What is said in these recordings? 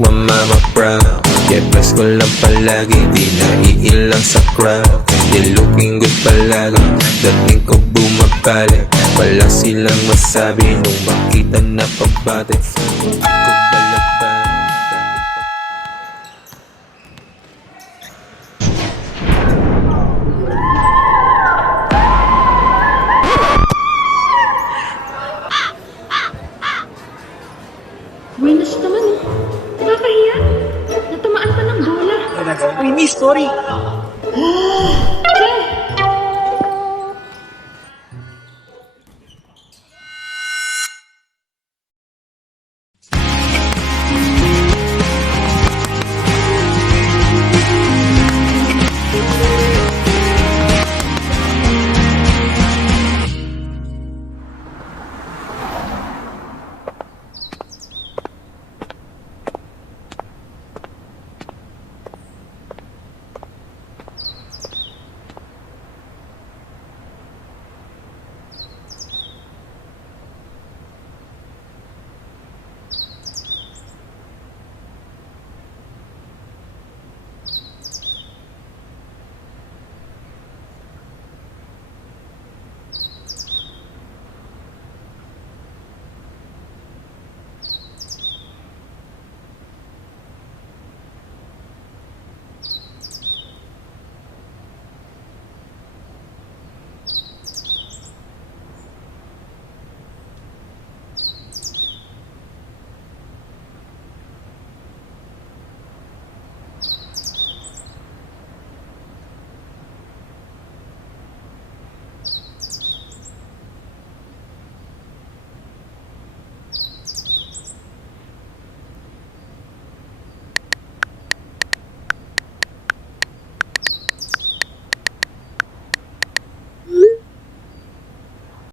nagmamamaproud. Yeah, best ko lang palagi, di naiilang sa crowd. Yeah, looking good palagi, dating ko bumabalik. Wala silang masabi nung makita na pabate. Ko balabang. Buenas naman eh. Nakakahiya. Natamaan pa ng bola. Uy, miss, sorry.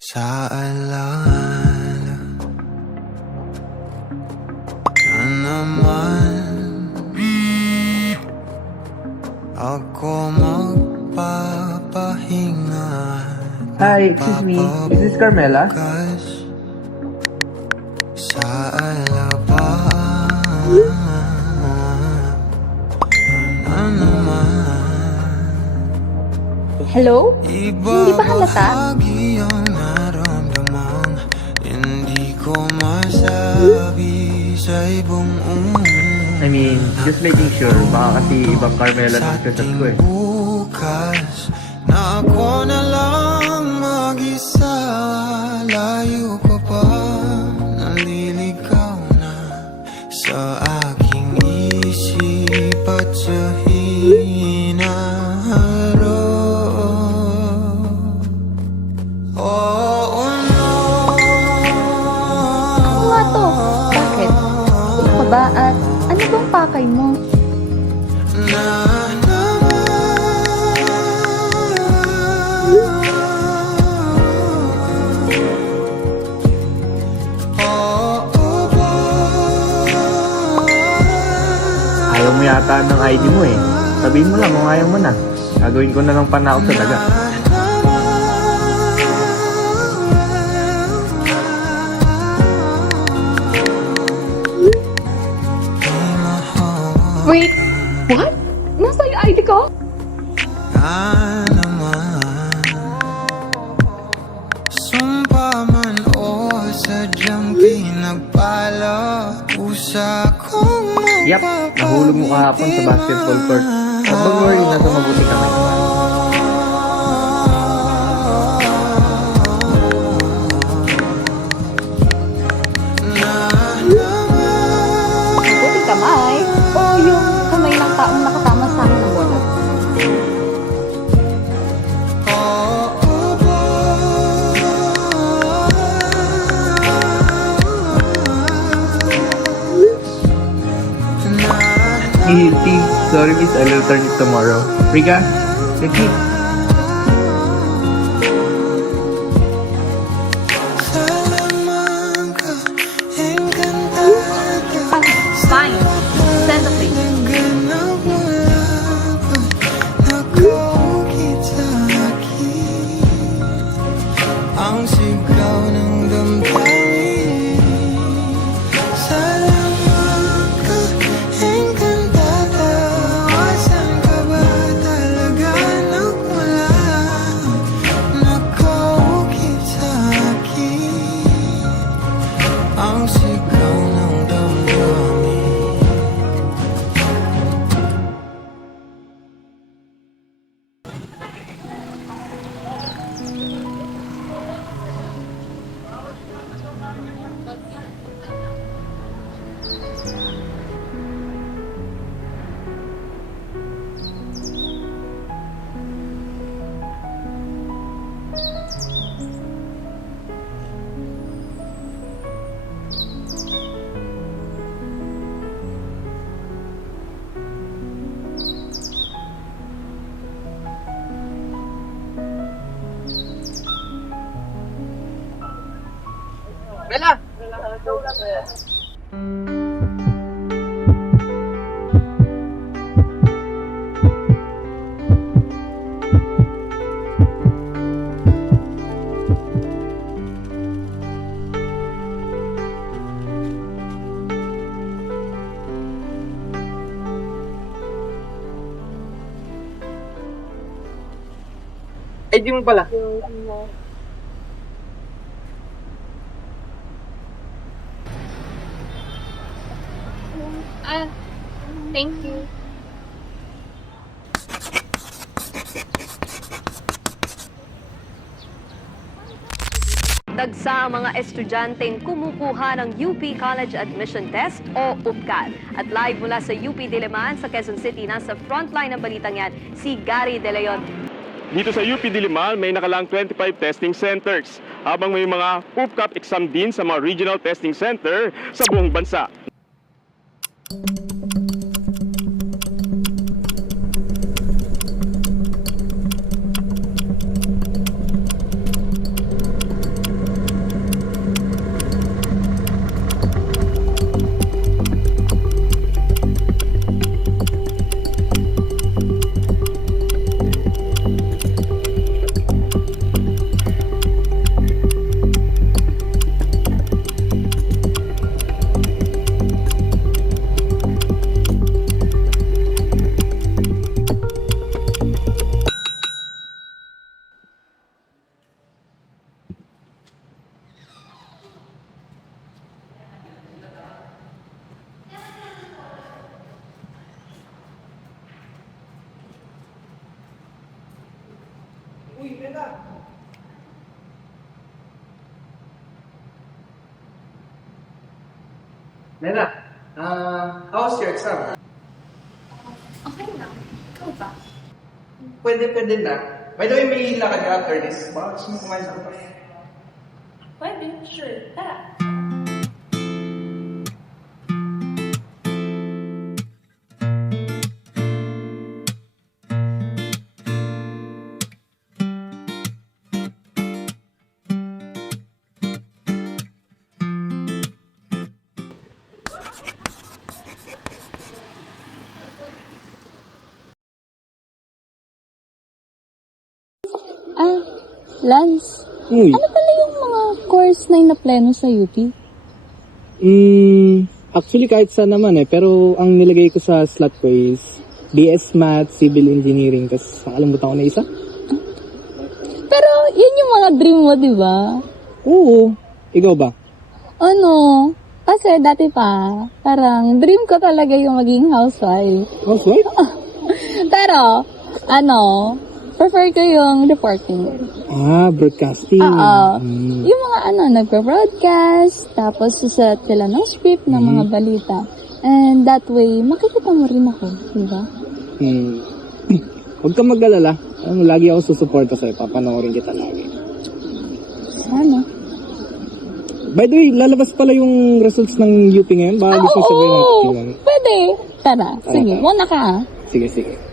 Sa alaala na naman ako magpapahinga. Hi, excuse me. Is this Carmela? Sa alabaan na naman. Hello? Hindi ba halata? Hindi ko masabi sa buong I mean, just making sure. Baka kasi ibang Carmela na kasat ko eh. bukas na ako na lang mag-isa. Layo ka pa, naliligaw na sa aking isip at sa hinaharap. Oo no. Ako nga to. Bakit? Sino ka ba at ano bang pakay mo? Ayaw mo yata ng ID mo eh. Sabihin mo lang kung ayaw mo na. Gagawin ko na lang panakot sa daga. Wait! What? Nasa yung ID ko? Sumpa man o sadyang pinagpala, usa kong Yap, nahulog mo kahapon sa basketball court. But don't worry, nasa mabuti kami. Mabuti kamay. O yung kamay ng taong nakatama sa akin ng bola. Guilty. Sorry miss, I will turn it tomorrow. Riga, take it. Fine. Send the please. Ang sigaw ng damdamin. Salamat ka, Bella! Ay, di mo pala. Thank you. Dagsa ang mga estudyanteng kumukuha ng UP College Admission Test o UPCAT. At live mula sa UP Diliman sa Quezon City, nasa frontline ng balitang yan, si Gary De Leon. Dito sa UP Diliman, may nakalang 25 testing centers, habang may mga UPCAT exam din sa mga regional testing center sa buong bansa. Nena, how was your exam? Okay lang. Ikaw ba? Pwede na. By the way, may lakad ka after this. Baka gusto mo kumain sa kapag. Pwede, sure. Tara. Lance, Uy, ano pala yung mga course na inapleno sa UP? Actually kahit saan naman pero ang nilagay ko sa slot ko is BS Math, Civil Engineering, tapos nakalimutan ko na isa. Pero yun yung mga dream mo, di ba? Oo, ikaw ba? Ano? Kasi dati pa, parang dream ko talaga yung maging housewife. Housewife? Pero, prefer ko yung reporting. Broadcasting. Oo. Mm. Yung mga nagpa-broadcast, tapos susulat sila ng script ng mga balita. And that way, makikita mo rin ako, di ba? Huwag kang mag-alala. Lagi ako susuporta sa'yo. Papanoorin kita lagi. Sana. By the way, lalabas pala yung results ng UP ngayon. Baka gusto sabihin natin yun. Pwede. Tara, sige. Tara. Muna ka. Sige.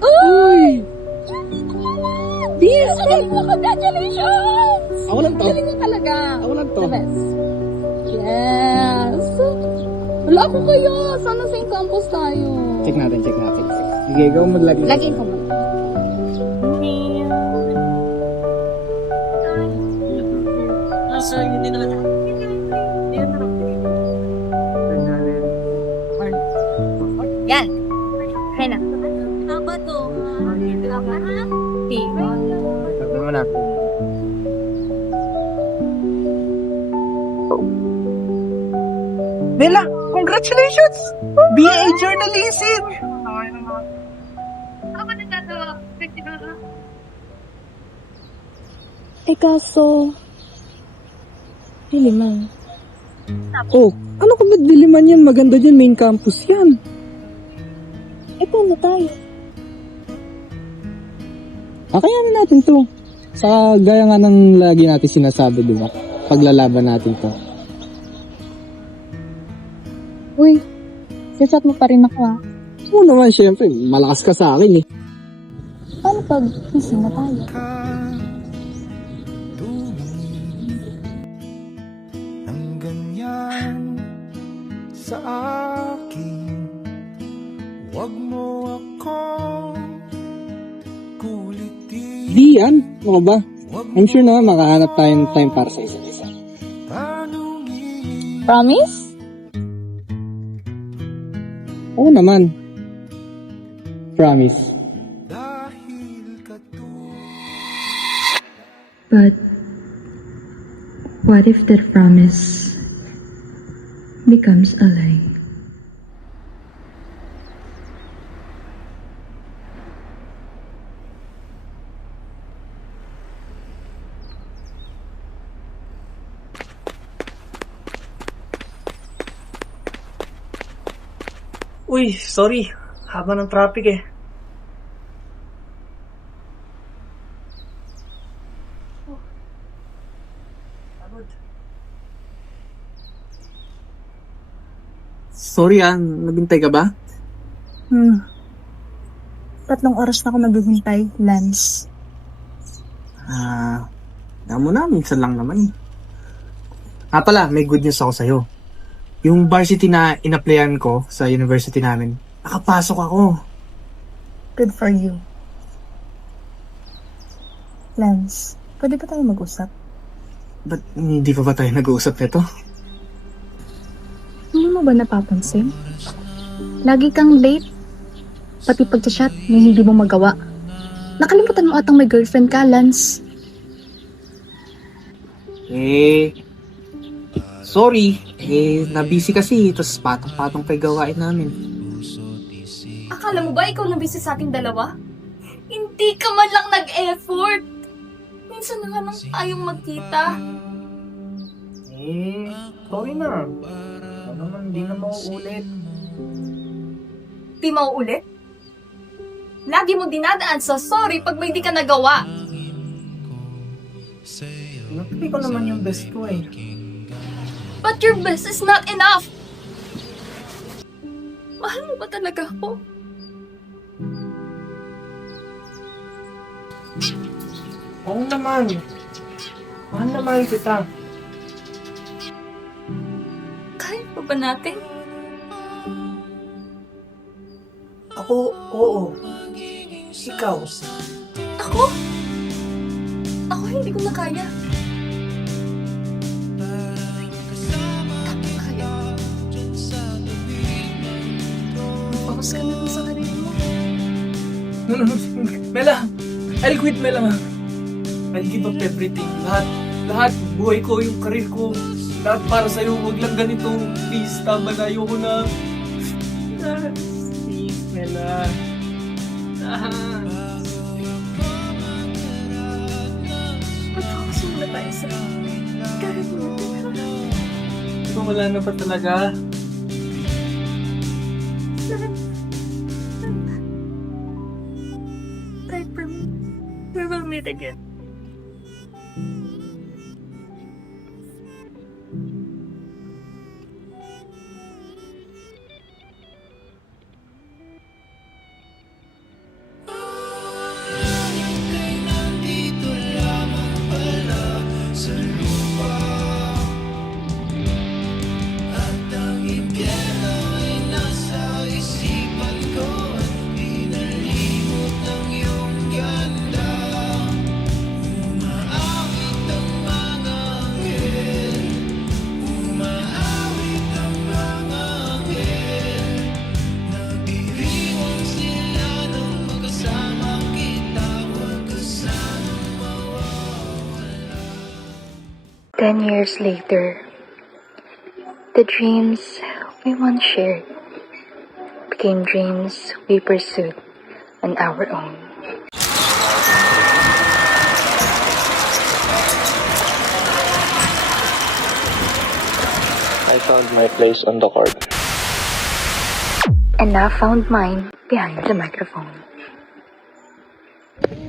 Uy! Yes! Galing mo! Congratulations! Ako lang to. Galing mo talaga. Ako lang to. The best. Yes! Wala ko kayo. Sana sa campus tayo. Check natin. Sige, ikaw maglagay. Lagi ko mo. Yan. Kaya na. Apa to? Sabi mo na. Bella, congratulations! BA Journalism! Kaso, Diliman. Oh, ano ka ba Diliman yan? Maganda dyan, main campus yan. Eh, paano tayo? Kakayanin natin to. Sa gaya nga ng lagi natin sinasabi, di ba? Paglalaban natin to. Uy, sisat mo pa rin ako ah. Oo naman, syempre. Malakas ka sa akin eh. Paano pag gising na tayo? Ang ganyan sa akin, wag mo akong kulitin. Di yan. Ano ka ba? I'm sure naman makahanap tayo ng time para sa isa't isa. Tanungin Promise? Oo naman. Promise. dahil katu But what if that promise becomes a lie? Uy, sorry. Haba ng traffic eh. Sorry naghintay ka ba? 3 oras na ako naghihintay, Lance. Alam mo na, minsan lang naman. Pala, may good news ako sa'yo. Yung varsity na in-applyan ko sa university namin, nakapasok ako. Good for you. Lance, pwede ba tayo mag-usap? Ba't hindi pa ba tayo nag-uusap nito? Hindi mo ba napapansin? Lagi kang late. Pati pag-chat, may hindi mo magawa. Nakalimutan mo atang may girlfriend ka, Lance. Sorry. Nabisi kasi, tapos patong-patong pa yung gawain namin. Akala mo ba ikaw na busy sa ating dalawa? Hindi ka man lang nag-effort. Minsan na nga nang tayong magkita. Sorry na. Ano naman, hindi na mauulit. Di mauulit? Lagi mo dinadaan sa sorry pag may di ka nagawa. Napili ko naman yung best ko eh. But your best is not enough. Mahal mo ba talaga ako? Oo naman. Mahal na mahal kita. Kaya pa ba natin? Ako, oo. Ikaw. Ako? Ako hindi ko na kaya. Tapos kaya. Focus ka na sa sarili mo. No. Mela, I'll quit, Mela. I'll give up everything. Lahat. Buhay ko, yung karir ko. Lahat para sa'yo. Huwag lang ganito. Please, tama na. Ayoko na. Please, Mela. Mag-focus muna tayo sa karir mo. Ito wala na pa talaga. Pray for me. We will meet again. Ten years later, the dreams we once shared became dreams we pursued on our own. I found my place on the court. And I found mine behind the microphone.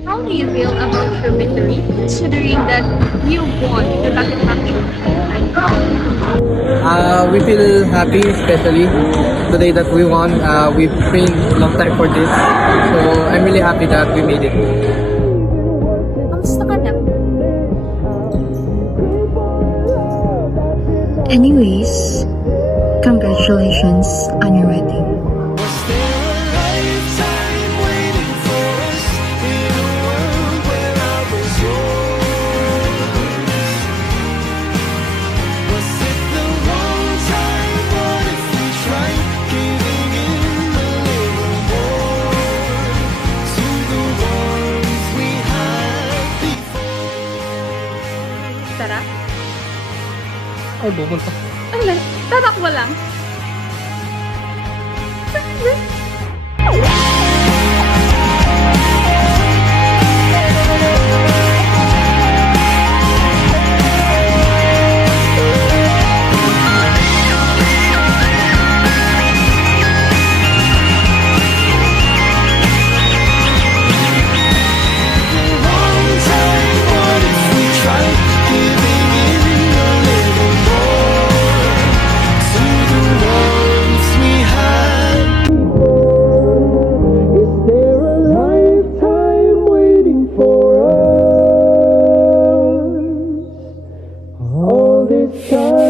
How do you feel about your victory, considering that you won the Lucky Factor? We feel happy, especially today that we won. We've trained a long time for this. So I'm really happy that we made it. Kamusta ka na? Anyways, congratulations on your wedding. Was there a lifetime waiting for us in a world where I was yours? Was it the wrong time? What if we tried giving in a little more to the ones we had before? Tara? Ay, bumulpa. Ano? Tatakbo lang. Wrong time. What if we tried giving in a little more to the ones we had? Is there a lifetime waiting for us? All this time.